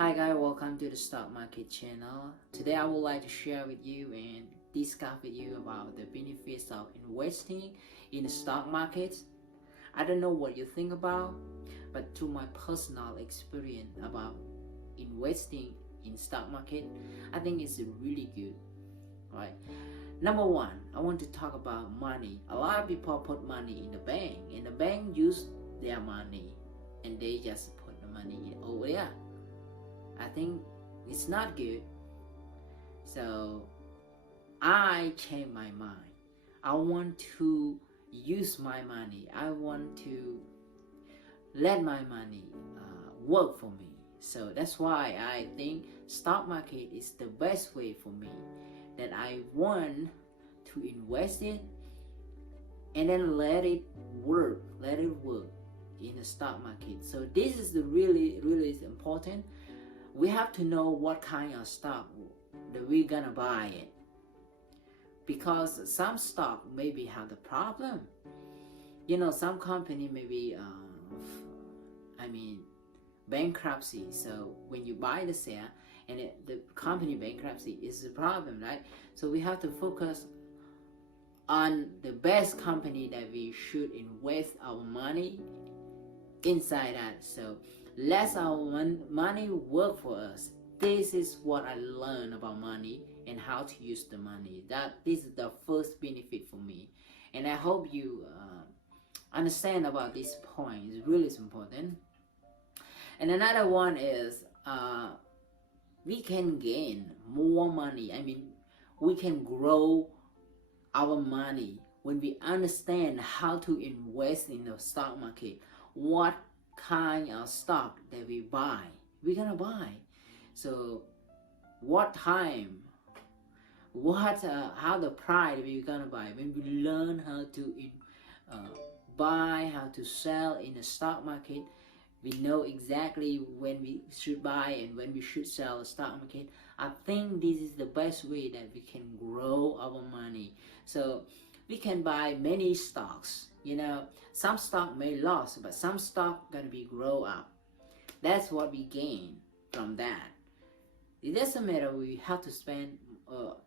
Hi guys, welcome to the stock market channel. Today I would like to share with you and discuss with you about the benefits of investing in the stock market. I don't know what you think about, but through my personal experience about investing in stock market, I think it's really good, right? Number one, I want to talk about money. A lot of people put money in the bank, and the bank use their money, and they just put the money over there. I think it's not good. So I changed my mind. I want to use my money. I want to let my money work for me. So that's why I think stock market is the best way for me. That I want to invest it and then let it work in the stock market. So this is the really important. We have to know what kind of stock that we're gonna buy it, because some stock maybe have the problem. Some company maybe bankruptcy. So when you buy the share and the company bankruptcy is the problem, right? So we have to focus on the best company that we should invest our money inside that. So let our money work for us. This is what I learned about money and how to use the money. This is the first benefit for me, and I hope you understand about this point. It's really important. And another one is we can gain more money. We can grow our money when we understand how to invest in the stock market. What kind of stock that we're gonna buy. So what time, how the price we're gonna buy. When we learn how to buy, how to sell in the stock market, we know exactly when we should buy and when we should sell the stock market. I think this is the best way that we can grow our money. So we can buy many stocks. Some stock may lose, but some stock gonna be grow up. That's what we gain from that. It doesn't matter. We have to spend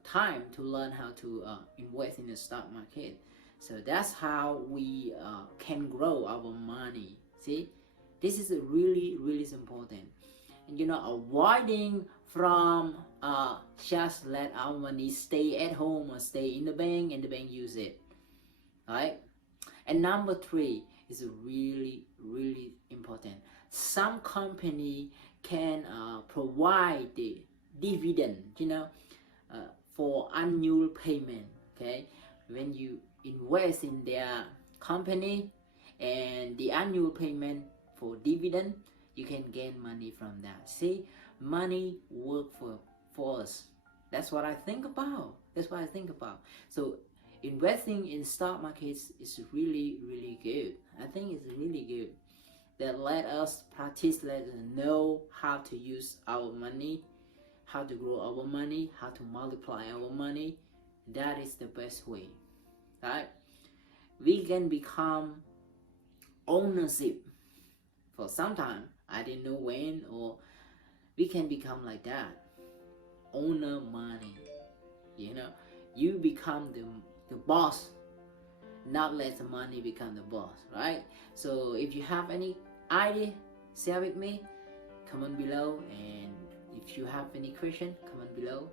time to learn how to invest in the stock market. So that's how we can grow our money. See, this is really important. And avoiding from just let our money stay at home or stay in the bank and the bank use it, right? And number three is really important. Some company can provide the dividend, for annual payment. Okay, when you invest in their company and the annual payment for dividend, you can gain money from that. See, money work for us. That's what I think about. So investing in stock markets is really good. I think it's really good. That let us practice, let us know how to use our money, how to grow our money, how to multiply our money. That is the best way, right? We can become ownership for some time. I didn't know when, or we can become like that. Owner money. You become the boss, not let the money become the boss, right? So if you have any idea, share with me, comment below. And if you have any question, comment below.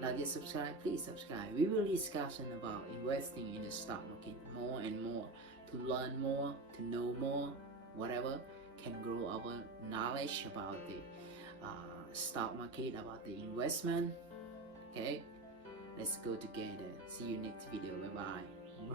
Not yet subscribe, please subscribe. We will discuss about investing in the stock market more and more, to learn more, to know more, whatever can grow our knowledge about the stock market, about the investment. Okay, let's go together. See you next video. Bye bye.